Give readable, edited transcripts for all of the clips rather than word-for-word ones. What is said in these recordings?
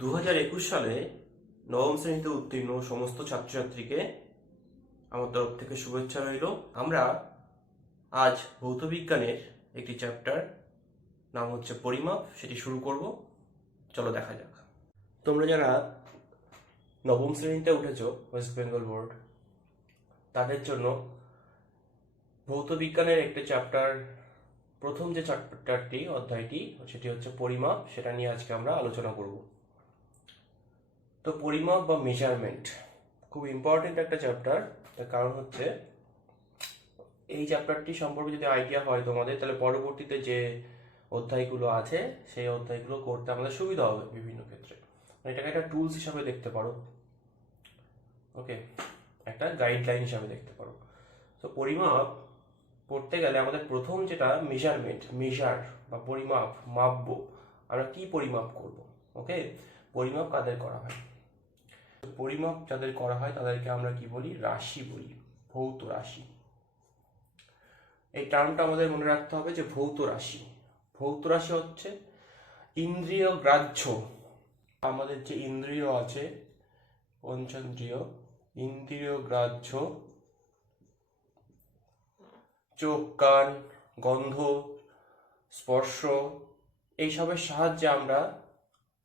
2021 সালে নবম শ্রেণীতে উত্তীর্ণ সমস্ত ছাত্রছাত্রীকে আমার তরফ থেকে শুভেচ্ছা রইল। আমরা আজ ভৌতবিজ্ঞানের একটি চ্যাপ্টার নাম হচ্ছে পরিমাপ, সেটি শুরু করব। চলো দেখা যাক। তোমরা যারা নবম শ্রেণীতে উঠেছো ওয়েস্ট বেঙ্গল বোর্ড, তাদের জন্য ভৌতবিজ্ঞানের একটি চ্যাপ্টার, প্রথম যে চ্যাপ্টারটি অধ্যায়টি সেটি হচ্ছে পরিমাপ, সেটা নিয়ে আজকে আমরা আলোচনা করব। তো পরিমাপ বা মেজারমেন্ট খুব ইম্পর্টেন্ট একটা চ্যাপ্টার। তার কারণ হচ্ছে এই চ্যাপ্টারটি সম্পর্কে যদি আইডিয়া হয় তোমাদের, তাহলে পরবর্তীতে যে অধ্যায়গুলো আছে সেই অধ্যায়গুলো করতে আমাদের সুবিধা হবে বিভিন্ন ক্ষেত্রে। এটাকে একটা টুলস হিসাবে দেখতে পারো, ওকে, একটা গাইডলাইন হিসাবে দেখতে পারো। তো পরিমাপ পড়তে গেলে আমাদের প্রথম যেটা মেজারমেন্ট, মেজার বা পরিমাপ, মাপবো, আমরা কি পরিমাপ করব। ওকে, পরিমাপ কাদের করা হয়? পরিমাপ যাদের করা হয় তাদেরকে আমরা কি বলি? রাশি বলি, ভৌত রাশি। এই টার্মটা আমাদের মনে রাখতে হবে যে ভৌত রাশি, ভৌত রাশি হচ্ছে ইন্দ্রিয় গ্রাহ্য। আমাদের যে ইন্দ্রিয় আছে, পঞ্চেন্দ্রিয়, ইন্দ্রিয় গ্রাহ্য, চোখ, কান, গন্ধ, স্পর্শ, এইসবের সাহায্যে আমরা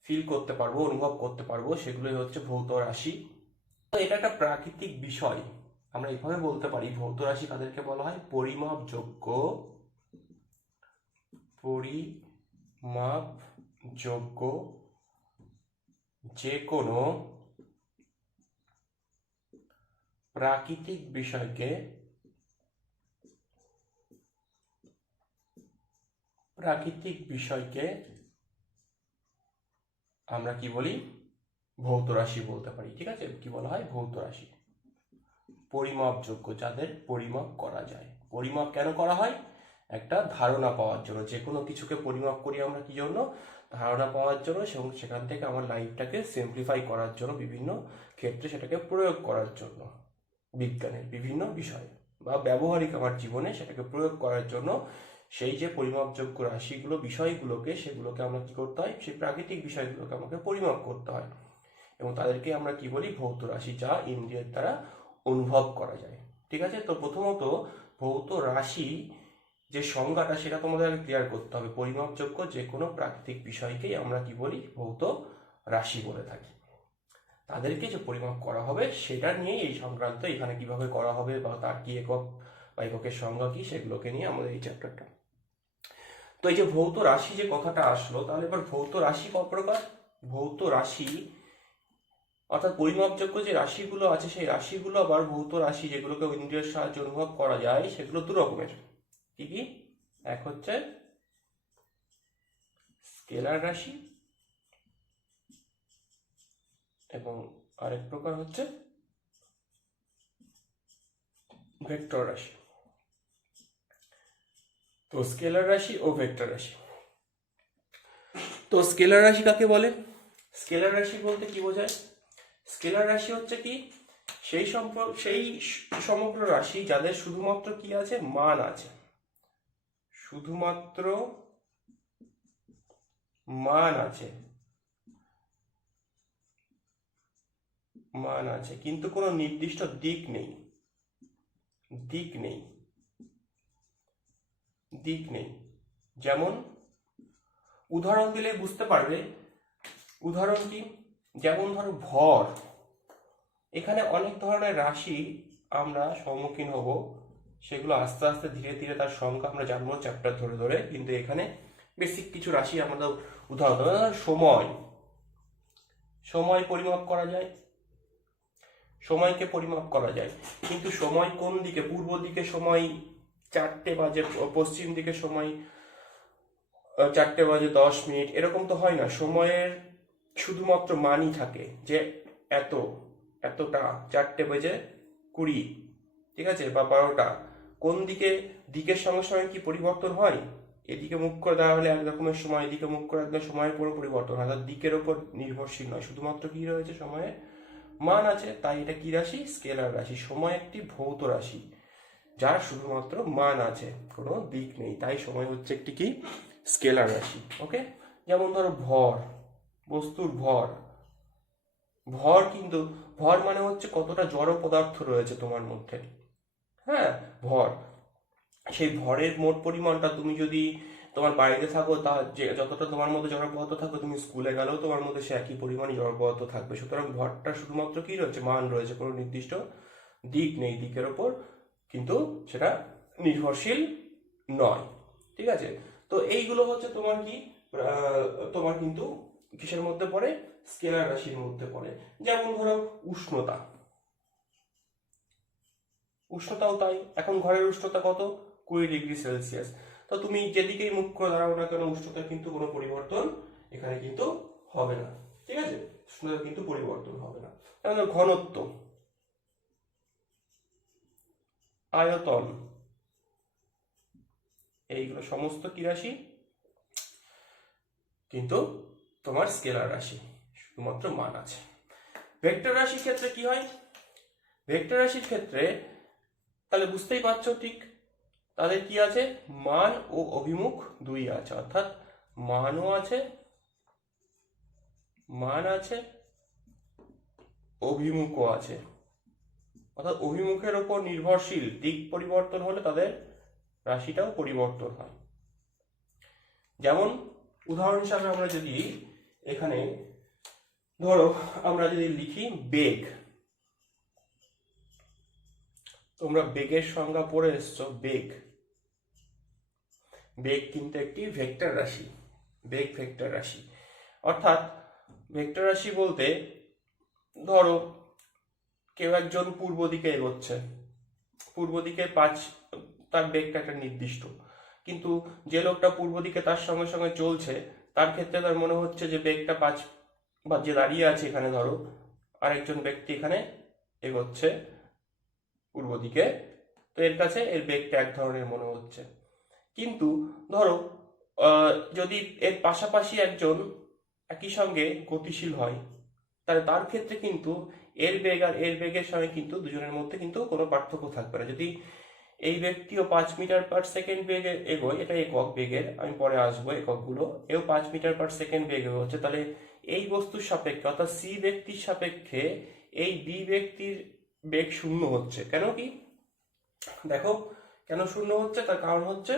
ফিল করতে পারবো, অনুভব করতে পারবো, সেগুলোই হচ্ছে ভৌত রাশি। এটা একটা প্রাকৃতিক বিষয়, আমরা এইভাবে বলতে পারি ভৌত রাশি কাদেরকে বলা হয়? পরিমাপযোগ্য, পরিমাপযোগ্য যে কোনো প্রাকৃতিক বিষয়কে, আমরা কি বলি? ভৌত রাশি বলতে পারি। ঠিক আছে, কি বলা হয়? ভৌত রাশি। পরিমাপযোগ্য, যাদের পরিমাপ করা যায়। পরিমাপ কেন করা হয়? একটা ধারণা পাওয়ার জন্য। যে কোনো কিছুকে পরিমাপ করি আমরা কি জন্য? ধারণা পাওয়ার জন্য, এবং সেখান থেকে আমার লাইফটাকে সিম্পলিফাই করার জন্য, বিভিন্ন ক্ষেত্রে সেটাকে প্রয়োগ করার জন্য, বিজ্ঞানের বিভিন্ন বিষয় বা ব্যবহারিক আমার জীবনে সেটাকে প্রয়োগ করার জন্য সেই যে পরিমাপযোগ্য রাশিগুলো, বিষয়গুলোকে, সেগুলোকে আমরা কি করতে হয়? সেই প্রাকৃতিক বিষয়গুলোকে আমাকে পরিমাপ করতে হয়, এবং তাদেরকে আমরা কি বলি? ভৌত রাশি, যা ইন্দ্রিয়ের দ্বারা অনুভব করা যায়। ঠিক আছে, তো প্রথমত ভৌত রাশি যে সংজ্ঞাটা, সেটা তোমাদের আগে ক্লিয়ার করতে হবে। পরিমাপযোগ্য যে কোনো প্রাকৃতিক বিষয়কেই আমরা কি বলি? ভৌত রাশি বলে থাকি। তাদেরকে যে পরিমাপ করা হবে সেটা নিয়েই এই সংক্রান্ত, এখানে কিভাবে করা হবে বা তার কি একক বা এককের সংজ্ঞা কি, সেগুলোকে নিয়ে আমাদের এই চ্যাপ্টারটা। তো এই যে ভৌত রাশি যে কথাটা আসলো, তাহলে এবার ভৌত রাশি ক প্রকার? ভৌত রাশি অর্থাৎ পরিমাপযোগ্য যে রাশিগুলো আছে, সেই রাশিগুলো আবার ভৌত রাশি, যেগুলোকে ইন্দ্রিয়ের সাহায্যে অনুভব করা যায়, সেগুলো দু রকমের। কি কি? এক হচ্ছে স্কেলার রাশি, এবং আরেক প্রকার হচ্ছে ভেক্টর রাশি। তো স্কেলার রাশি ও ভেক্টর রাশি। তো স্কেলার রাশি কাকে বলে? স্কেলার রাশি বলতে কি বোঝায়? স্কেলার রাশি হচ্ছে কি? সেই সমগ্র রাশি যাদের শুধুমাত্র কি আছে? মান আছে। শুধুমাত্র মান আছে, মান আছে, কিন্তু কোনো নির্দিষ্ট দিক নেই, দিক নেই, দিক নেই। যেমন উদাহরণ দিলে বুঝতে পারবে। উদাহরণ কি? যেমন ধরো ভর। এখানে অনেক ধরনের রাশি আমরা সম্মুখীন হব, সেগুলো আস্তে আস্তে ধীরে ধীরে তার সংখ্যা আমরা জানবো চ্যাপ্টার ধরে ধরে। কিন্তু এখানে বেসিক কিছু রাশি আমাদের উদাহরণ দেবো। সময়, সময় পরিমাপ করা যায়, সময়কে পরিমাপ করা যায়, কিন্তু সময় কোন দিকে? পূর্ব দিকে সময় 4টে বাজে, পশ্চিম দিকে সময় 4টে বাজে 10 মিনিট, এরকম তো হয় না। সময়ের শুধুমাত্র মানই থাকে যে এত, এতটা, 4টে বেজে 20, ঠিক আছে, বা 12টা। কোন দিকে? দিকের সঙ্গে সঙ্গে কি পরিবর্তন হয়? এদিকে মুখ করে দেওয়া হলে এক রকমের সময়, এদিকে মুখ করে একদম সময়ের পুরো পরিবর্তন হয়। দিকের ওপর নির্ভরশীল নয়, শুধুমাত্র কি রয়েছে? সময়ের মান আছে। তাই এটা কি রাশি? স্কেলার রাশি। সময় একটি ভৌত রাশি যার শুধুমাত্র মান আছে, কোনো দিক নেই, তাই সময় হচ্ছে একটি কি? স্কেলার রাশি। ওকে, যেমন ধরো ভর। বস্তুর ভর, ভর কিন্তু ভর মানে হচ্ছে কতটা জড় পদার্থ রয়েছে তোমার মধ্যে, হ্যাঁ, ভর। সেই ভরের মোট পরিমাণটা তুমি যদি তোমার বাড়িতে থাকো, তা যে যতটা তোমার মধ্যে জড় পদার্থ থাকবে, তুমি স্কুলে গেলেও তোমার মধ্যে সে একই পরিমাণই জড় পদার্থ থাকবে। সুতরাং ভরটা শুধুমাত্র কি রয়েছে, মান রয়েছে, কোনো নির্দিষ্ট দিক নেই, দিকের ওপর কিন্তু সেটা নির্ভরশীল নয়। ঠিক আছে, তো এইগুলো হচ্ছে তোমার কি, তোমার কিন্তু কিসের মধ্যে পড়ে, স্কেলার রাশির মধ্যে পড়ে। যেমন ধরো উষ্ণতা, উষ্ণতাও তাই। এখন ঘরের উষ্ণতা কত, 20 ডিগ্রি সেলসিয়াস। তো তুমি যেদিকেই মুখ করে দাঁড়াও না কেন, উষ্ণতার কিন্তু কোনো পরিবর্তন এখানে কিন্তু হবে না। ঠিক আছে, উষ্ণতার কিন্তু পরিবর্তন হবে না। যেমন ঘনত্ব, আয়তন, এইগুলো সমস্ত কি রাশি, কিন্তু তোমার স্কেলার রাশি, শুধুমাত্র মান আছে। ভেক্টর রাশির ক্ষেত্রে কি হয়, ভেক্টর রাশির ক্ষেত্রে তাহলে বুঝতেই পারছো, ঠিক তাদের কি আছে, মান ও অভিমুখ দুই আছে, অর্থাৎ মানও আছে, মান আছে, অভিমুখও আছে। অর্থাৎ অভিমুখের ওপর নির্ভরশীল দিক পরিবর্তন হলে তাদের রাশিটাও পরিবর্তন হয়। যেমন উদাহরণ হিসাবে আমরা যদি এখানে ধরো আমরা যদি লিখি বেগ, তোমরা বেগের সংজ্ঞা পড়ে এসছো, বেগ, বেগ কিন্তু একটি ভেক্টর রাশি, বেগ ভেক্টর রাশি। অর্থাৎ ভেক্টর রাশি বলতে ধরো কেউ একজন পূর্ব দিকে এগোচ্ছে, পূর্ব দিকে তার বেগটা একটা নির্দিষ্ট, কিন্তু যে লোকটা পূর্ব দিকে তার সঙ্গে সঙ্গে চলছে, তার ক্ষেত্রে তার মনে হচ্ছে যে বেগটা 5, বা যে দাঁড়িয়ে আছে এখানে, ধরো আরেকজন ব্যক্তি এখানে এগোচ্ছে পূর্ব দিকে, তো এর কাছে এর বেগটা এক ধরনের মনে হচ্ছে। কিন্তু ধরো যদি এর পাশাপাশি একজন একই সঙ্গে গতিশীল হয়, তাহলে তার ক্ষেত্রে কিন্তু এর বেগ আর এর বেগের সঙ্গে কিন্তু দুজনের মধ্যে কিন্তু কোনো পার্থক্য থাকবে না। যদি এই ব্যক্তিও 5 মিটার/সেকেন্ড বেগে এগোয়, এটা একক বেগের, আমি পরে আসবো এককগুলো, এও 5 মিটার/সেকেন্ড বেগে হচ্ছে, তাহলে এই বস্তুর সাপেক্ষে অর্থাৎ সি ব্যক্তির সাপেক্ষে এই বি ব্যক্তির বেগ শূন্য হচ্ছে। কেন কি, দেখো কেন শূন্য হচ্ছে, তার কারণ হচ্ছে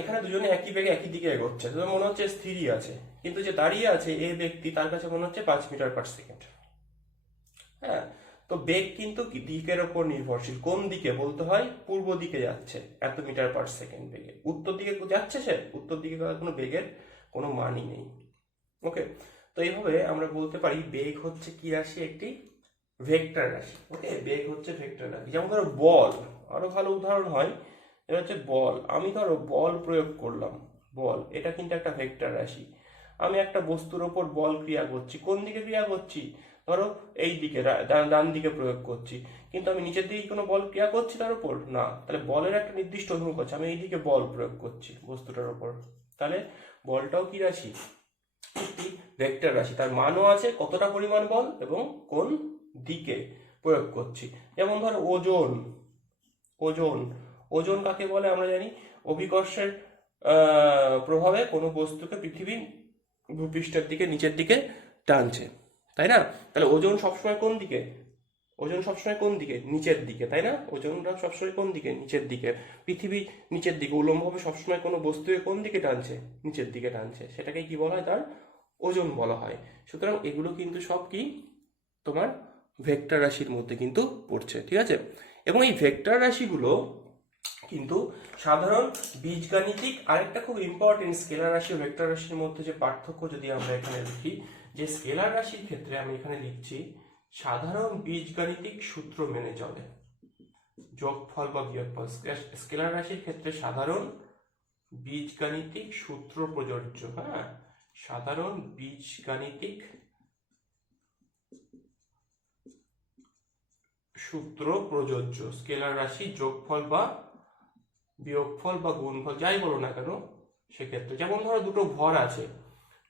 এখানে দুজনে একই বেগে একই দিকে এগোচ্ছে, তো মনে হচ্ছে স্থিরই আছে, কিন্তু যে দাঁড়িয়ে আছে এই ব্যক্তি, তার কাছে মনে হচ্ছে 5 মিটার/সেকেন্ড। হ্যাঁ, তো বেগ কিন্তু দিকের ওপর নির্ভরশীল। কোন দিকে বলতে হয়, পূর্ব দিকে যাচ্ছে এত মিটার/সেকেন্ড বেগে, উত্তর দিকে যাচ্ছে সে, উত্তর দিকে কোনো বেগের কোনো মানই নেই। ওকে, তো এইভাবে আমরা বলতে পারি বেগ হচ্ছে কি রাশি, একটি ভেক্টর রাশি। ওকে, বেগ হচ্ছে ভেক্টর রাশি। যেমন ধরো বল, আরো ভালো উদাহরণ হয়, এটা হচ্ছে বল। আমি ধরো বল প্রয়োগ করলাম, বল এটা কিন্তু একটা ভেক্টর রাশি। আমি একটা বস্তুর ওপর বল ক্রিয়া করছি, কোন দিকে ক্রিয়া করছি, ধরো এই দিকে, ডান দিকে প্রয়োগ করছি, কিন্তু আমি নিচের দিকে কোনো বল ক্রিয়া করছি তার উপর না, তাহলে বলের একটা নির্দিষ্ট অভিমুখ আছে, আমি এইদিকে বল প্রয়োগ করছি বস্তুটার উপর, তাহলে বলটাও কি রাশি, একটি ভেক্টর রাশি। তার মানও আছে, কতটা পরিমাণ বল এবং কোন দিকে প্রয়োগ করছি। যেমন ধরো ওজন, ওজন, ওজন কাকে বলে আমরা জানি, অভিকর্ষের প্রভাবে কোনো বস্তুকে পৃথিবীর ভূপৃষ্ঠের দিকে নিচের দিকে টানছে, তাই না? তাহলে ওজন সবসময় কোন দিকে, ওজন সবসময় কোন দিকে, নিচের দিকে, তাই না? ওজনটা সবসময় কোন দিকে, নিচের দিকে। পৃথিবী নিচের দিকে, উল্লম্বভাবে সবসময় কোনো বস্তুকে কোন দিকে টানছে, নিচের দিকে টানছে, সেটাকে কি বলা হয়, তার ওজন বলা হয়। সুতরাং এগুলো কিন্তু সব কি তোমার ভেক্টর রাশির মধ্যে কিন্তু পড়ছে, ঠিক আছে? এবং এই ভেক্টর রাশিগুলো কিন্তু সাধারণ বীজগাণিতিক, আরেকটা খুব ইম্পর্টেন্ট, স্কেলার রাশি ও ভেক্টর রাশির মধ্যে যে পার্থক্য যদি আমরা এখানে লিখি, যে স্কেলার রাশির ক্ষেত্রে আমি এখানে লিখছি সাধারণ বীজগাণিতিক সূত্র মেনে চলে, যোগফল বা বিয়োগফল। স্কেলার রাশির ক্ষেত্রে সাধারণ বীজগাণিতিক সূত্র প্রযোজ্য, হ্যাঁ, সাধারণ বীজগাণিতিক সূত্র প্রযোজ্য। স্কেলার রাশি যোগফল বা বিয়োগফল বা গুণফল যাই বলো না কেন সেক্ষেত্রে। যেমন ধরো দুটো ভর আছে,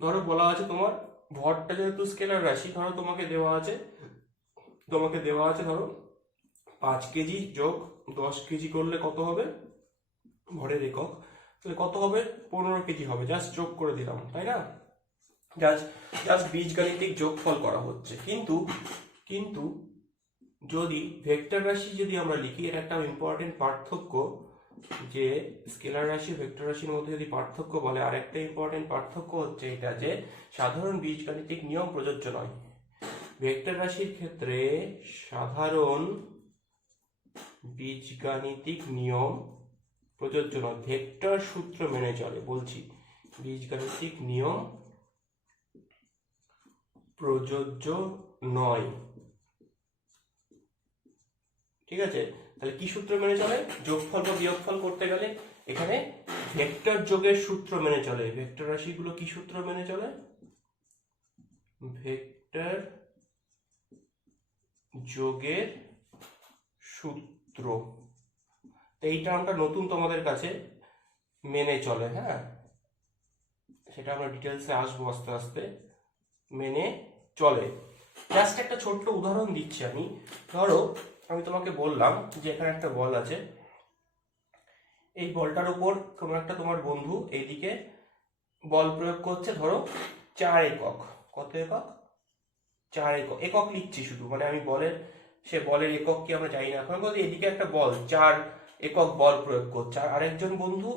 ধরো বলা আছে তোমার ভরটা যেহেতু স্কেলার রাশি, ধরো তোমাকে দেওয়া আছে ধরো 5 কেজি যোগ 10 কেজি করলে কত হবে, ভরের একক, তাহলে কত হবে, 15 কেজি হবে, জাস্ট যোগ করে দিলাম, তাই না? জাস্ট জাস্ট বীজগাণিতিক যোগফল করা হচ্ছে। কিন্তু কিন্তু যদি ভেক্টর রাশি যদি আমরা লিখি, এটা একটা ইম্পর্টেন্ট পার্থক্য, যে স্কেলার রাশি ভেক্টর রাশির মধ্যে যদি পার্থক্য বলে, আর একটা ইম্পর্টেন্ট পার্থক্য হচ্ছে এটা যে সাধারণ বীজগাণিতিক নিয়ম প্রযোজ্য নয়। ভেক্টর রাশির ক্ষেত্রে সাধারণ বীজগাণিতিক নিয়ম প্রযোজ্য নয়, ভেক্টর সূত্র মেনে চলে। বলছি, বীজগাণিতিক নিয়ম প্রযোজ্য নয়। ঠিক আছে, তাহলে কি সূত্র মেনে চলে? যোগফল বা বিয়োগফল করতে গেলে এখানে ভেক্টর যোগের সূত্র মেনে চলে। ভেক্টর রাশিগুলো কি সূত্র মেনে চলে? ভেক্টর যোগের সূত্র। এই টার্মটা নতুন তোমাদের কাছে, মেনে চলে। হ্যাঁ, সেটা আমরা ডিটেলসে আসবো আস্তে আস্তে। মেনে চলে। জাস্ট একটা ছোট্ট উদাহরণ দিচ্ছি আমি। ধরো আমি তোমাকে বললাম যে এখানে একটা বল আছে, এই বলটার উপর কোনো একটা তোমার বন্ধু এইদিকে বল প্রয়োগ করছে, ধরো 4 একক। কত একক? 4 একক। একক লিখছি শুধু, মানে আমি সে বলের একক কি আমরা জানি না। এখন বলতে এদিকে একটা বল 4 একক বল প্রয়োগ করছে, আর আরেকজন বন্ধু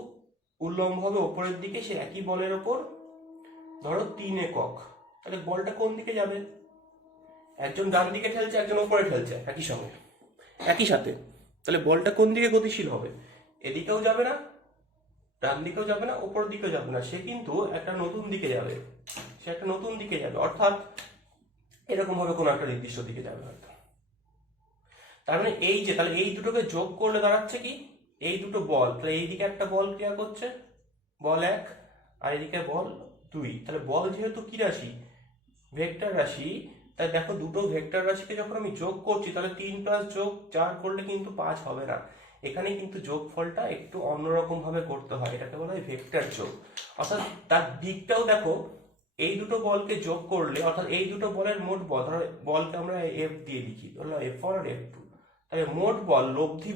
উল্লম্বভাবে ওপরের দিকে সে একই বলের ওপর ধরো 3 একক। তাহলে বলটা কোন দিকে যাবে? একজন ডান দিকে ঠেলছে, একজন উপরে ঠেলছে একই সঙ্গে, একই সাথে। তাহলে বলটা কোন দিকে গতিশীল হবে? এদিকেও যাবে না, ডান দিকেও যাবে না, উপর দিকেও যাবে না, সে কিন্তু একটা নতুন দিকে যাবে। সে একটা নতুন দিকে যাবে, অর্থাৎ এরকম ভাবে কোনো একটা নির্দিষ্ট দিকে যাবে হয়তো। তার মানে এই যে, তাহলে এই দুটোকে যোগ করলে দাঁড়াচ্ছে কি? এই দুটো বল, তাহলে এইদিকে একটা বল ক্রিয়া করছে, বল 1, আর এদিকে বল 2। তাহলে বল যেহেতু কি রাশি? ভেক্টর রাশি। তাই দেখো, দুটো ভেক্টর রাশিকে যখন আমি যোগ করছি, তাহলে 3 + যোগ 4 করলে কিন্তু 5 হবে না। এখানে কিন্তু যোগফলটা একটু অন্যরকম ভাবে করতে হয়, এটাকে বলা হয় ভেক্টর যোগ। অর্থাৎ তার দিকটাও দেখো, এই দুটো বলকে যোগ করলে, অর্থাৎ এই দুটো বলের মোট বল, ধরো বলকে আমরা এফ দিয়ে লিখি, ধরো F1 আর F2, তাহলে মোট বল, লব্ধি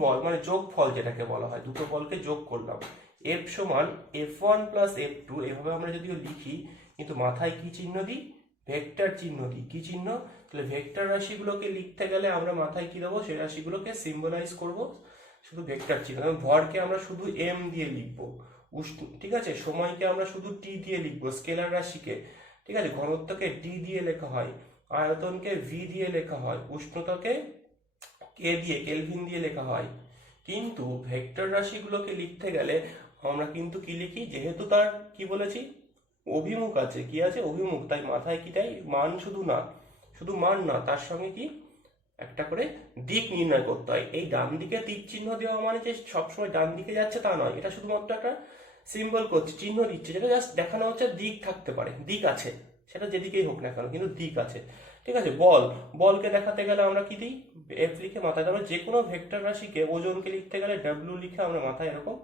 বল মানে যোগফল যেটাকে বলা হয়, দুটো বলকে যোগ করলাম, F সমান F1 + F2। এভাবে আমরা যদিও লিখি, কিন্তু মাথায় কি চিহ্ন দিই? ভেক্টর চিহ্ন দিই। কি চিহ্ন? তাহলে ভেক্টর রাশিগুলোকে লিখতে গেলে আমরা মাথায় কি দেবো? সেই রাশিগুলোকে সিম্বলাইজ করব শুধু ভেক্টর চিহ্ন। ভরকে আমরা শুধু m দিয়ে লিখবো, ঠিক আছে। সময়কে আমরা শুধু t দিয়ে লিখবো, স্কেলার রাশিকে, ঠিক আছে। ঘনত্বকে d দিয়ে লেখা হয়, আয়তনকে v দিয়ে লেখা হয়, উষ্ণতাকে কে দিয়ে, কেলভিন দিয়ে লেখা হয়। কিন্তু ভেক্টর রাশিগুলোকে লিখতে গেলে আমরা কিন্তু কি লিখি? যেহেতু তার কি বলেছি, অভিমুখ আছে, কি আছে? অভিমুখ। তাই মাথায় কি তাই মান শুধু মান না, তার সঙ্গে কি একটা করে দিক নির্ণয় করতে হয়। এই ডান দিকে তীর চিহ্ন দেওয়া মানে যে সবসময় ডান দিকে যাচ্ছে তা নয়, এটা শুধুমাত্র একটা সিম্বল করছে, চিহ্ন দিচ্ছে, যেটা জাস্ট দেখানো হচ্ছে দিক থাকতে পারে, দিক আছে, সেটা যেদিকেই হোক না কেন, কিন্তু দিক আছে। ঠিক আছে। বলকে দেখাতে গেলে আমরা কি দিই? এফ লিখে মাথায়, তারপর যে কোনো ভেক্টর রাশিকে, ওজনকে লিখতে গেলে ডাব্লিউ লিখে আমরা মাথায় এরকম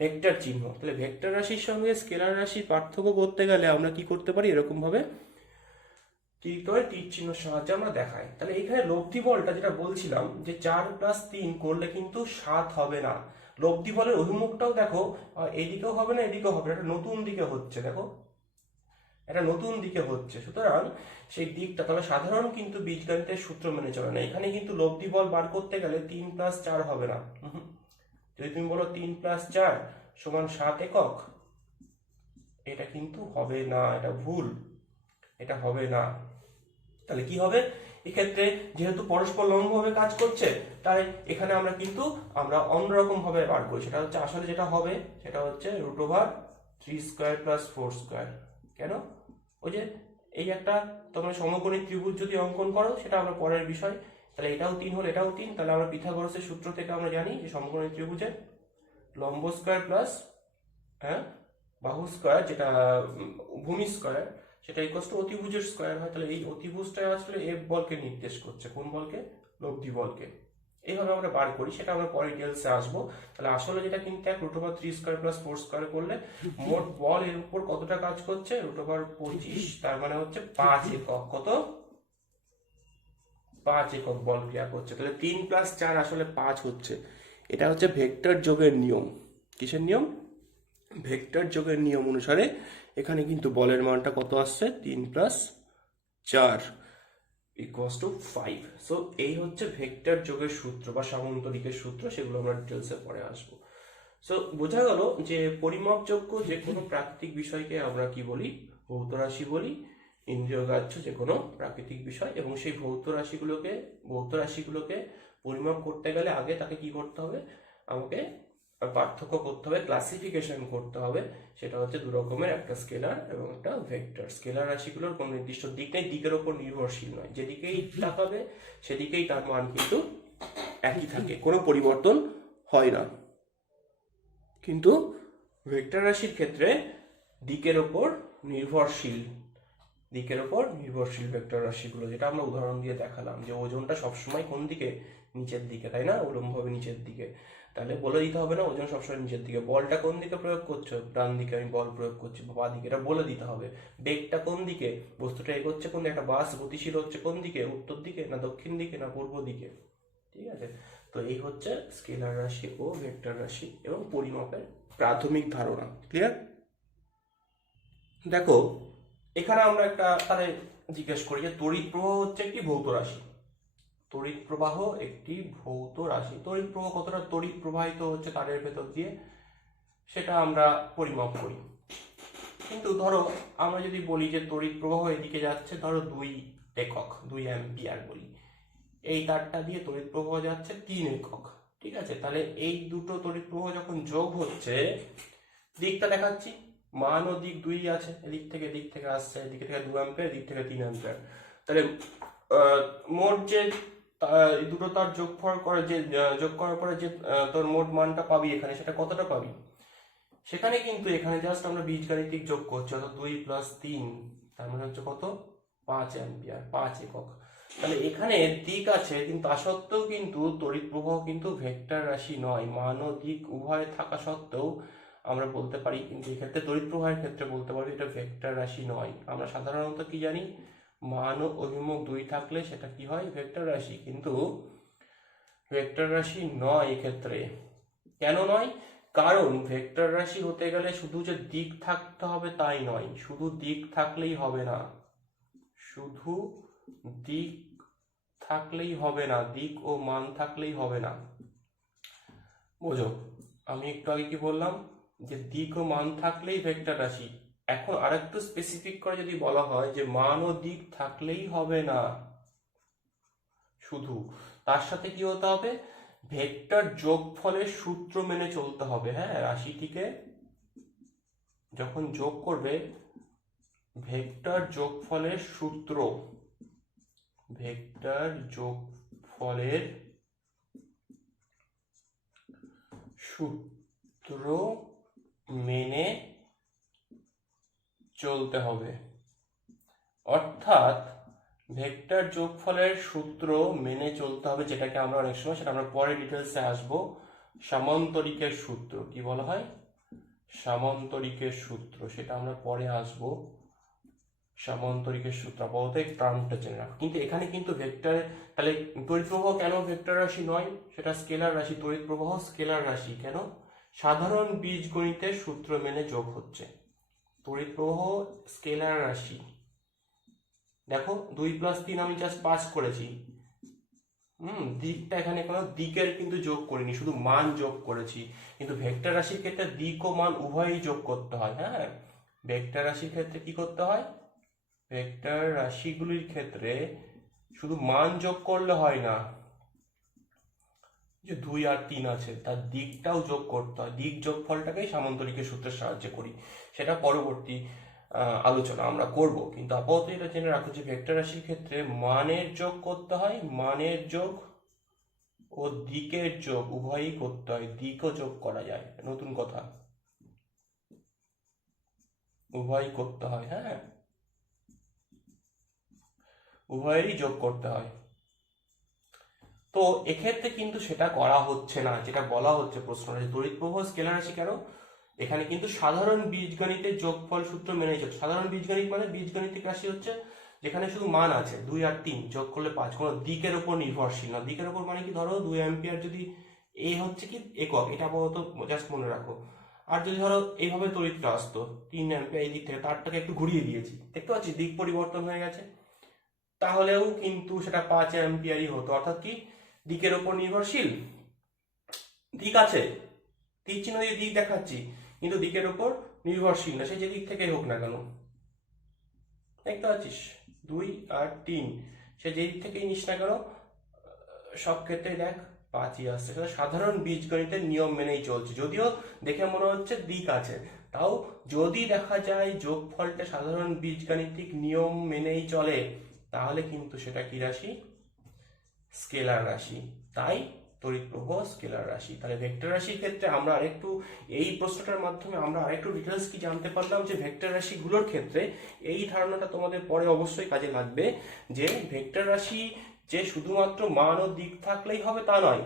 ভেক্টর চিহ্ন। তাহলে ভেক্টর রাশির সঙ্গে স্কেলার রাশির পার্থক্য করতে গেলে আমরা কি করতে পারি? এরকম ভাবে তীর চিহ্নের সাহায্যে আমরা দেখাই। তাহলে এখানে লব্ধি বলটা যেটা বলছিলাম, যে 4 + 3 করলে কিন্তু 7 হবে না। লব্ধি বলের অভিমুখটাও দেখো, এদিকেও হবে না, এদিকেও হবে না, এটা নতুন দিকে হচ্ছে। দেখো, এটা নতুন দিকে হচ্ছে, সুতরাং সেই দিকটা, তবে সাধারণ কিন্তু বীজগণিতের সূত্র মেনে চলে না। এখানে কিন্তু লব্ধি বল বার করতে গেলে 3 + 4 হবে না। যদি তুমি বলো 3 + 4 = 7 একক, এটা কিন্তু হবে না, এটা ভুল, এটা হবে না। তাহলে কি হবে? এক্ষেত্রে যেহেতু পরস্পর লম্বভাবে কাজ করছে, তাই এখানে আমরা অন্যরকম ভাবে বার করি। সেটা হচ্ছে, আসলে যেটা হবে সেটা হচ্ছে √3² + 4²। কেন? ওই যে এই একটা তোমরা সমকোণী ত্রিভুজ যদি অঙ্কন করো, সেটা আমরা পরের বিষয়। তাহলে এটাও 3 হলো, এটাও 3। তাহলে আমরা পিথাগোরাসের সূত্র থেকে আমরা জানি যে সমকোণী ত্রিভুজের লম্ব স্কয়ার প্লাস বাহু স্কয়ার, যেটা ভূমি স্কয়ার, সেটা অতিভুজের স্কয়ার হয়। তাহলে এই অতিভুজটা আসলে এফ বলকে নির্দেশ করছে। কোন বলকে? লব্ধি বলকে। এইভাবে আমরা বার করি, সেটা আমরা পরে ডিটেলসে আসবো। তাহলে আসলে যেটা কিন্তু √3² + 4² করলে মোট বল এর উপর কতটা কাজ করছে? √25, তার মানে হচ্ছে 5 একক। কত? 5 একক বল ক্রিয়া করছে। তাহলে 3 + 4 আসলে 5 হচ্ছে। এটা হচ্ছে ভেক্টর যোগের নিয়ম। কিসের নিয়ম? ভেক্টর যোগের নিয়ম অনুসারে এখানে কিন্তু বলের মানটা কত আসছে, 3+4 ইকুয়ালস টু 5। সো এই হচ্ছে ভেক্টর যোগের সূত্র বা সামান্তরিকের সূত্র, সেগুলো আমরা ডিটেলসে পরে আসবো। সো বোঝা গেল যে পরিমাপযোগ্য যে কোনো প্রাকৃতিক বিষয়কে আমরা কি বলি, ভৌত রাশি বলি, ইন্দ্রিয়গ্রাহ্য যে কোনো প্রাকৃতিক বিষয়। এবং সেই ভৌত রাশিগুলোকে পরিমাপ করতে গেলে আগে তাকে কি করতে হবে, আমাকে পার্থক্য করতে হবে, ক্লাসিফিকেশন করতে হবে। সেটা হচ্ছে দু রকমের, একটা স্কেলার এবং একটা ভেক্টর। স্কেলার রাশিগুলোর কোনো নির্দিষ্ট দিক নেই, দিকের ওপর নির্ভরশীল নয়, যেদিকেই তাকাবে সেদিকেই তার মান কিন্তু একই থাকে, কোনো পরিবর্তন হয় না। কিন্তু ভেক্টর রাশির ক্ষেত্রে দিকের ওপর নির্ভরশীল ভেক্টর রাশিগুলো, যেটা আমরা উদাহরণ দিয়ে দেখালাম যে ওজনটা সবসময় কোন দিকে, নিচের দিকে, তাই না, উলম্বভাবে নিচের দিকে। তাহলে বলে দিতে হবে না ওজন সবসময় নিচের দিকে। বলটা কোন দিকে প্রয়োগ করছো, ডান দিকে আমি বল প্রয়োগ করছি, বা বাঁ দিকে, এটা বলে দিতে হবে। বেগটা কোন দিকে, বস্তুটা এগোচ্ছে কোন দিকে, একটা বাস গতিশীল হচ্ছে কোন দিকে, উত্তর দিকে না দক্ষিণ দিকে না পূর্ব দিকে। ঠিক আছে, তো এই হচ্ছে স্কেলার রাশি ও ভেক্টর রাশি এবং পরিমাপের প্রাথমিক ধারণা। ক্লিয়ার? দেখো এখানে আমরা একটা তাহলে জিজ্ঞেস করি যে তড়িৎ প্রবাহ হচ্ছে একটি ভৌত রাশি। তড়িৎ প্রবাহ একটি ভৌত রাশি। তড়িৎ প্রবাহ কতটা তড়িৎ প্রবাহিত হচ্ছে তারের ভেতর দিয়ে, সেটা আমরা পরিমাপ করি। কিন্তু ধরো আমরা যদি বলি যে তড়িৎ প্রবাহ এদিকে যাচ্ছে, ধরো 2 একক, 2 অ্যাম্পিয়ার বলি, এই তারটা দিয়ে তড়িৎ প্রবাহ যাচ্ছে 3 একক। ঠিক আছে, তাহলে এই দুটো তড়িৎ প্রবাহ যখন যোগ হচ্ছে, দিকটা দেখাচ্ছি, মান ও দিক দুই আছে, এদিক থেকে আসছে, এদিক থেকে 2 অ্যাম্পিয়ার, এদিক থেকে 3 অ্যাম্পিয়ার। তাহলে মোট যে দুটো তার যোগ করার পরে যে তোর মোট মানটা পাবি এখানে, সেটা কতটা পাবি? সেখানে কিন্তু এখানে জাস্ট আমরা বীজগাণিতিক যোগ করছি, অর্থাৎ 2 + 3, তার মানে হচ্ছে কত, 5 অ্যাম্পিয়ার, 5 একক। তাহলে এখানে দিক আছে, কিন্তু তা সত্ত্বেও কিন্তু তড়িৎ প্রবাহ কিন্তু ভেক্টর রাশি নয়। মান ও দিক উভয় থাকা সত্ত্বেও আমরা বলতে পারি, কিন্তু এক্ষেত্রে তড়িৎ প্রবাহের ক্ষেত্রে বলতে পারি এটা ভেক্টর রাশি নয়। আমরা সাধারণত কি জানি, মান ও অভিমুখ 2 থাকলে সেটা কি হয়, ভেক্টর রাশি। কিন্তু ভেক্টর রাশি নয় এক্ষেত্রে। কেন নয়? কারণ ভেক্টর রাশি হতে গেলে শুধু যে দিক থাকতে হবে তাই নয়, শুধু দিক থাকলেই হবে না, শুধু দিক থাকলেই হবে না, দিক ও মান থাকলেই হবে না। বোঝো, আমি একটু আগে কি বললাম, যে দিক ও মান থাকলেই ভেক্টর রাশি। এখন আরেকটু স্পেসিফিক করে যদি বলা হয় যে মান ও দিক থাকলেই হবে না, শুধু তার সাথে কি হতে হবে, ভেক্টর যোগফলের সূত্র মেনে চলতে হবে। হ্যাঁ, রাশিটিকে যখন যোগ করবে, ভেক্টর যোগফলের সূত্র মেনে চলতে হবে। অর্থাৎ ভেক্টর যোগফলের সূত্র মেনে চলতে হবে, যেটাকে আমরা অনেক সময়, সেটা আমরা পরে ডিটেলসে আসবো, সামান্তরিকের সূত্র। কি বলা হয়? সামান্তরিকের সূত্র, সেটা আমরা পরে আসবো। সামান্তরিকের সূত্র আপাতত এই টার্মটা জেনে রাখো। কিন্তু এখানে কিন্তু ভেক্টর, তাহলে তড়িৎ প্রবাহ কেন ভেক্টর রাশি নয়, সেটা স্কেলার রাশি। তড়িৎ প্রবাহ স্কেলার রাশি কেন? সাধারণ বীজগণিতের সূত্র মেনে যোগ হচ্ছে। তড়িৎ প্রবাহ স্কেলার রাশি। দেখো 2 + 3 আমি জাস্ট পাস করেছি, দিকটা এখানে কোনো দিকের কিন্তু যোগ করিনি, শুধু মান যোগ করেছি। কিন্তু ভেক্টর রাশির ক্ষেত্রে দিক ও মান উভয়ই যোগ করতে হয়। হ্যাঁ, ভেক্টর রাশির ক্ষেত্রে কি করতে হয়, ভেক্টর রাশিগুলির ক্ষেত্রে শুধু মান যোগ করলে হয় না, যে 2 আর 3 আছে তার দিকটাও যোগ করতে হয়। দিক যোগফলটাকেই সামান্তরিকের সূত্রের সাহায্যে করি, সেটা পরবর্তী আলোচনা আমরা করব। কিন্তু আপাতত এটা জেনে রাখো যে ভেক্টর রাশির ক্ষেত্রে মানের যোগ করতে হয়, মানের যোগ ও দিকের যোগ উভয়ই করতে হয়। দিকও যোগ করা যায়, নতুন কথা, উভয়ই করতে হয়। হ্যাঁ, উভয়েরই যোগ করতে হয়। তো এক্ষেত্রে কিন্তু সেটা করা হচ্ছে না, যেটা বলা হচ্ছে প্রশ্নে, তড়িৎ প্রবাহ স্কেলার রাশি কেন, এখানে কিন্তু সাধারণ বীজগণিতের যোগফল সূত্র মেনে চলছে। সাধারণ বীজগণিত মানে বীজগণিতিক রাশি হচ্ছে যেখানে শুধু মান আছে, 2 আর 3 যোগ করলে 5, কোনো দিকের উপর নির্ভরশীল না। দিকের উপর মানে কি, ধরো 2 অ্যাম্পিয়ার যদি, এ হচ্ছে কি একক, এটা আপাতত জাস্ট মনে রাখো, আর যদি ধরো এইভাবে তড়িৎটা আসতো 3 অ্যাম্পিয়ার এই দিক থেকে, তারটাকে একটু ঘুরিয়ে দিয়েছি, দেখতে পাচ্ছি দিক পরিবর্তন হয়ে গেছে, তাহলেও কিন্তু সেটা 5 অ্যাম্পিয়ারই হতো। অর্থাৎ কি দিকের ওপর নির্ভরশীল, দিক আছে, তীর চিহ্ন দিয়ে দিক দেখাচ্ছি, কিন্তু দিকের ওপর নির্ভরশীল না, সে যে দিক থেকে হোক না কেন। দেখতে পাচ্ছিস 2 আর 3, সে যে দিক থেকেই নিস না কেন, সব ক্ষেত্রে দেখ 5ই আসছে। সেটা সাধারণ বীজগণিতের নিয়ম মেনেই চলছে, যদিও দেখে মনে হচ্ছে দিক আছে, তাও যদি দেখা যায় যোগফলটা সাধারণ বীজগাণিতিক নিয়ম মেনেই চলে, তাহলে কিন্তু সেটা কি রাশি? স্কেলার রাশি। তাই তড়িৎ প্রবাহ স্কেলার রাশি। তাহলে ভেক্টর রাশির ক্ষেত্রে আমরা আরেকটু, এই প্রশ্নটার মাধ্যমে আমরা আরেকটু ডিটেলস কি জানতে পারলাম, যে ভেক্টর রাশিগুলোর ক্ষেত্রে এই ধারণাটা তোমাদের পরে অবশ্যই কাজে লাগবে, যে ভেক্টর রাশি যে শুধুমাত্র মান ও দিক থাকলেই হবে তা নয়,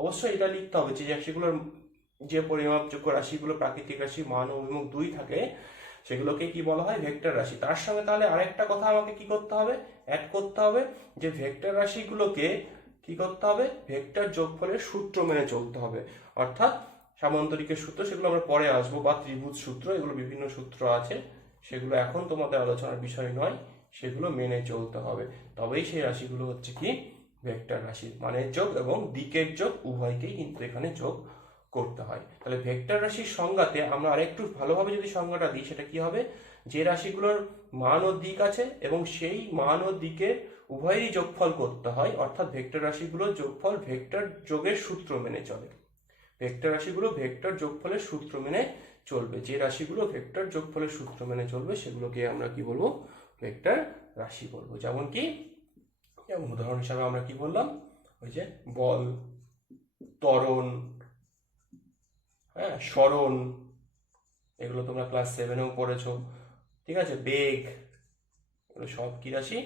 অবশ্যই এটা লিখতে হবে যে রাশিগুলোর যে পরিমাপযোগ্য রাশিগুলো প্রাকৃতিক রাশি মান ও অভিমুখ 2 থাকে, সেগুলোকে কি বলা হয়? ভেক্টর রাশি। তার সঙ্গে তাহলে আরেকটা কথা আমাকে কি করতে হবে? অ্যাড করতে হবে, যে ভেক্টর রাশিগুলোকে কি করতে হবে? ভেক্টর যোগফলের সূত্র মেনে চলতে হবে। অর্থাৎ সামান্তরিকের সূত্র, সেগুলো আমরা পরে আসবো, বা ত্রিভুজ সূত্র, এগুলো বিভিন্ন সূত্র আছে, সেগুলো এখন তোমাদের আলোচনার বিষয় নয়, সেগুলো মেনে চলতে হবে। তবেই সেই রাশিগুলো হচ্ছে কি ভেক্টর রাশি। মানের যোগ এবং দিকের যোগ উভয়কেই কিন্তু এখানে যোগ করতে হয়। তাহলে ভেক্টর রাশির সংজ্ঞাতে আমরা আরেকটু ভালোভাবে যদি সংজ্ঞাটা দিই, সেটা কি হবে? যে রাশিগুলোর মান ও দিক আছে এবং সেই মান ও দিকের উভয়েরই যোগফল করতে হয়, অর্থাৎ ভেক্টর রাশিগুলোর যোগফল ভেক্টর যোগের সূত্র মেনে চলে। ভেক্টর রাশিগুলো ভেক্টর যোগফলের সূত্র মেনে চলবে। যে রাশিগুলো ভেক্টর যোগফলের সূত্র মেনে চলবে, সেগুলোকে আমরা কি বলবো? ভেক্টর রাশি বলবো। যেমন কি, যেমন উদাহরণ হিসাবে আমরা কি বললাম, ওই যে বল, ত্বরণ, হ্যাঁ, সরণ, এগুলো তোমরা ক্লাস 7-এও পড়েছো, ঠিক আছে? বেগ, এগুলো সব কি রাশি?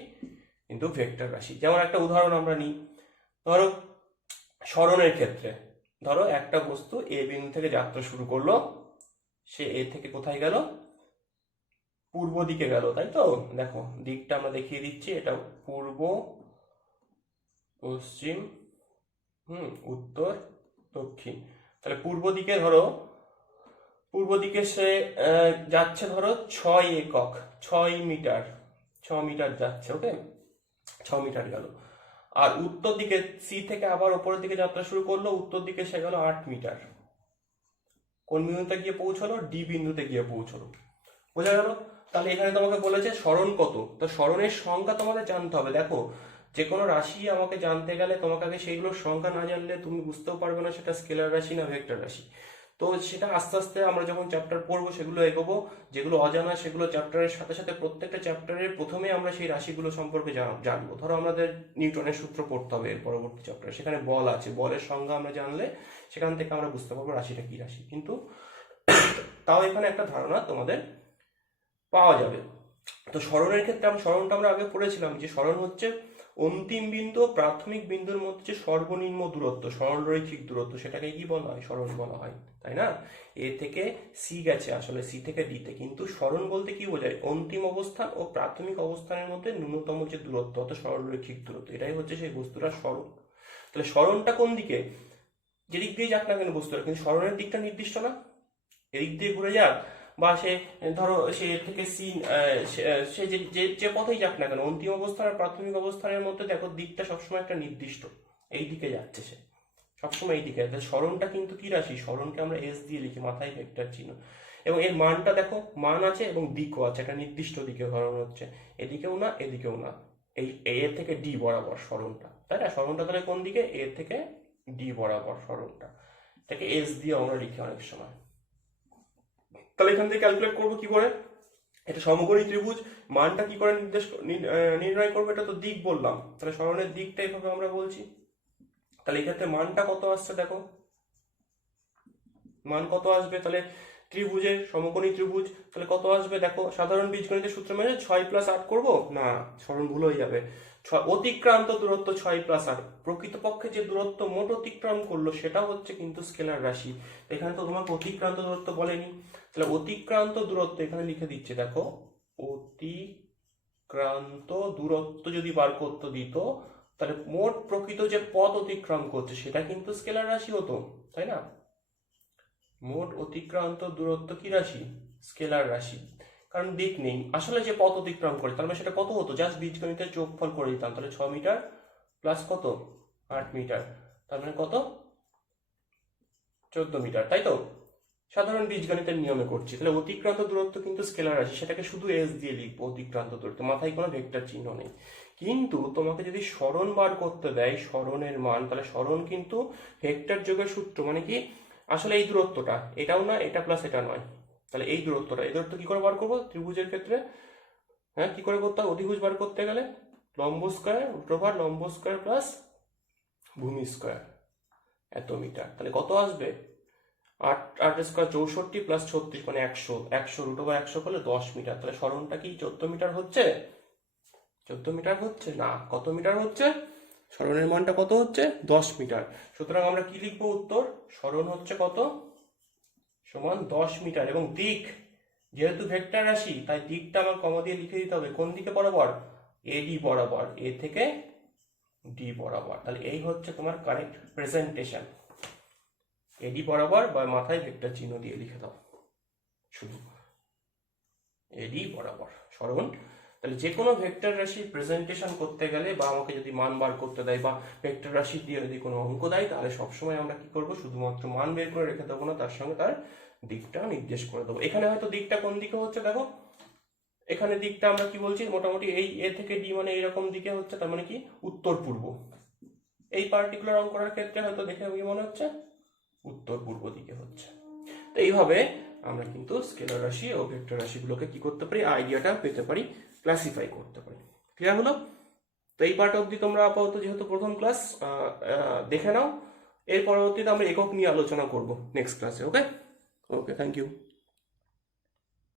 কিন্তু ভেক্টর রাশি। যেমন একটা উদাহরণ আমরা নিই, ধরো সরণের ক্ষেত্রে, ধরো একটা বস্তু এ বিন্দু থেকে যাত্রা শুরু করলো, সে এ থেকে কোথায় গেল? পূর্ব দিকে গেল, তাই তো? দেখো দিকটা আমরা দেখিয়ে দিচ্ছি, এটা পূর্ব, পশ্চিম, উত্তর, দক্ষিণ। তাহলে পূর্ব দিকে ধরো, পূর্ব দিকে সে যাচ্ছে ধরো 6 একক, 6 মিটার, 6 মিটার যাচ্ছে, ওকে, 6 মিটার গেল। আর উত্তর দিকে সি থেকে আবার উপরের দিকে যাত্রা শুরু করলো, উত্তর দিকে সে গেল 8 মিটার। কোন বিন্দুতে গিয়ে পৌঁছলো? ডি বিন্দুতে গিয়ে পৌঁছলো। বোঝা গেল? তাহলে এখানে তোমাকে বলেছে সরণ কত, তো সরণের সংখ্যা তোমাদের জানতে হবে। দেখো যে কোনো রাশি আমাকে জানতে গেলে তোমাকে আগে সেইগুলোর সংখ্যা না জানলে তুমি বুঝতেও পারবে না সেটা স্কেলার রাশি না ভেক্টর রাশি। তো সেটা আস্তে আস্তে আমরা যখন চ্যাপ্টার পড়বো সেগুলো এগোবো। যেগুলো অজানা সেগুলো চ্যাপ্টারের সাথে সাথে প্রত্যেকটা চ্যাপ্টারের প্রথমে আমরা সেই রাশিগুলো সম্পর্কে জানবো। ধরো আমাদের নিউটনের সূত্র পড়তে হবে এর পরবর্তী চ্যাপ্টারে, সেখানে বল আছে, বলের সংজ্ঞা আমরা জানলে সেখান থেকে আমরা বুঝতে পারবো রাশিটা কি রাশি। কিন্তু তাও এখানে একটা ধারণা তোমাদের পাওয়া যাবে। তো সরণের ক্ষেত্রে সরণটা আমরা আগে পড়েছিলাম, যে সরণ হচ্ছে অন্তিম বিন্দু প্রাথমিক বিন্দুর মধ্যে যে সর্বনিম্ন দূরত্ব, সরলরৈখিক দূরত্ব, সেটাকে কি বলা হয়? সরণ বলা হয়, তাই না? এ থেকে সি গেছে, আসলে সি থেকে ডিতে, কিন্তু সরণ বলতে কি বোঝায়? অন্তিম অবস্থান ও প্রাথমিক অবস্থানের মধ্যে ন্যূনতম যে দূরত্ব, অর্থাৎ সরলরৈখিক দূরত্ব, এটাই হচ্ছে সেই বস্তুটার সরণ। তাহলে সরণটা কোন দিকে? যেদিক দিয়ে যাক না কেন বস্তুটা, কিন্তু সরণের দিকটা নির্দিষ্ট না, এদিক দিয়ে ঘুরে যাক বা সে ধরো সে থেকে সি, সে যে পথেই যাক না কেন, অন্তিম অবস্থান আর প্রাথমিক অবস্থানের মধ্যে দেখো দিকটা সবসময় একটা নির্দিষ্ট, এই দিকে যাচ্ছে সে, সবসময় এই দিকে। সরণটা কিন্তু কি রাশি? সরণকে আমরা এস দিয়ে লিখি, মাথায় ভেক্টর চিহ্ন, এবং এর মানটা দেখো, মান আছে এবং দিকও আছে, একটা নির্দিষ্ট দিকে সরণ হচ্ছে, এদিকেও না এদিকেও না, এই এ থেকে ডি বরাবর সরণটা, তাই না? সরণটা তাহলে কোন দিকে? এ থেকে ডি বরাবর সরণটা, এটাকে এস দিয়ে আমরা লিখি অনেক সময়। তাহলে এখান থেকে ক্যালকুলেট করবো কি করে? এটা সমকোণী ত্রিভুজ, মানটা কি করে নির্ণয় করবো? এটা তো দিক বললাম, তাহলে সরণের দিকটা এইভাবে আমরা বলছি। তাহলে এক্ষেত্রে মানটা কত আসছে দেখো, মান কত আসবে? তাহলে ত্রিভুজের, সমকোণী ত্রিভুজ, তাহলে কত আসবে দেখো, সাধারণ বীজগণিতের সূত্র মেনে 6 + 8 করবো না, সরণ ভুল হয়ে যাবে। অতিক্রান্ত দূরত্ব 6 + 8, প্রকৃতপক্ষে যে দূরত্ব মোট অতিক্রম করলো সেটা হচ্ছে কিন্তু স্কেলার রাশি। এখানে তো তোমাকে অতিক্রান্ত দূরত্ব বলেনি, তাহলে অতিক্রান্ত দূরত্ব এখানে লিখে দিচ্ছে, দেখো অতিক্রান্ত দূরত্ব যদি বার করতে দিত, তাহলে মোট প্রকৃত যে পথ অতিক্রম করছে সেটা কিন্তু স্কেলার রাশি হতো, তাই না? মোট অতিক্রান্ত দূরত্ব কি রাশি? স্কেলার রাশি, কারণ দিক নেই। আসলে যে পথ অতিক্রম করে তার মানে সেটা কত হতো, জাস্ট বীজগণিতের যোগফল করে দিতাম, তাহলে 6 মিটার প্লাস কত 8 মিটার, তার মানে কত 14 মিটার, তাই তো? সাধারণ বীজগণিতের নিয়মে করছি। তাহলে অতিক্রান্ত দূরত্ব কিন্তু স্কেলার রাশি, সেটাকে শুধু এস দিয়ে লিখবো, অতিক্রান্ত দূরত্ব, মাথায় কোনো ভেক্টর চিহ্ন নেই। কিন্তু তোমাকে যদি সরণ বার করতে দেয়, সরণের মান, তাহলে সরণ কিন্তু ভেক্টর যোগের সূত্র, মানে কি আসলে এই দূরত্বটা এটাও না, এটা প্লাস এটা নয়, তাহলে এই দূরত্বটা, এই দূরত্ব কি করে বার করবো ত্রিভুজের ক্ষেত্রে? হ্যাঁ, কি করে করতে হয় অধিভুজ বার করতে গেলে? লম্ব স্কয়ার রুট ওভার লম্ব স্কয়ার প্লাস ভূমি স্কয়ার, এত মিটার। তাহলে কত আসবে? 8 8 স্কয়ার 64 প্লাস 36 মানে 100, 100 রুট ওভার 100 করলে 10 মিটার। তাহলে সরণটা কি 14 মিটার হচ্ছে? 14 মিটার হচ্ছে না, কত মিটার হচ্ছে? সরণের মানটা কত হচ্ছে? 10 মিটার। সুতরাং আমরা কি লিখবো উত্তর? সরণ হচ্ছে কত? সমান 10 মিটার। এবং দিক, যেহেতু ভেক্টর রাশি তাই দিকটা আমার কমা দিয়ে লিখে দিতে হবে কোন দিকে বরাবর? এডি বরাবর, এ থেকে ডি বরাবর। তাহলে এই হচ্ছে তোমার কারেক্ট প্রেজেন্টেশন। এডি বরাবর বা মাথায় ভেক্টর চিহ্ন দিয়ে লিখে দাও শুধু এডি বরাবর সরণ। তাহলে যে কোনো ভেক্টর রাশি প্রেজেন্টেশন করতে গেলে বা আমাকে যদি মান বার করতে দেয় বা ভেক্টর রাশি দিয়ে যদি কোনো অঙ্ক দেয়, তাহলে সবসময় আমরা কি করব, শুধুমাত্র মান বের করে রেখে দেবো না, তার সঙ্গে তার দিকটা নির্দেশ করে দেবো। এখানে হয়তো দিকটা কোন দিকে হচ্ছে দেখো, এখানে দিকটা আমরা কি বলছি, মোটামুটি এই এ থেকে ডি মানে এইরকম দিকে হচ্ছে, তার মানে কি উত্তর পূর্ব। এই পার্টিকুলার অঙ্ক করার ক্ষেত্রে হয়তো দেখে কি মনে হচ্ছে, উত্তর পূর্ব দিকে হচ্ছে। তো এইভাবে আমরা কিন্তু স্কেলার রাশি ও ভেক্টর রাশিগুলোকে কি করতে পারি, আইডিয়াটা পেতে পারি, ক্লাসিফাই করতে পারি। ক্লিয়ার হলো? তো এই পার্ট অবধি তোমরা আপাতত যেহেতু প্রথম ক্লাস দেখে নাও, এর পরবর্তীতে আমরা একক নিয়ে আলোচনা করব নেক্সট ক্লাসে। ওকে ওকে, থ্যাংক ইউ।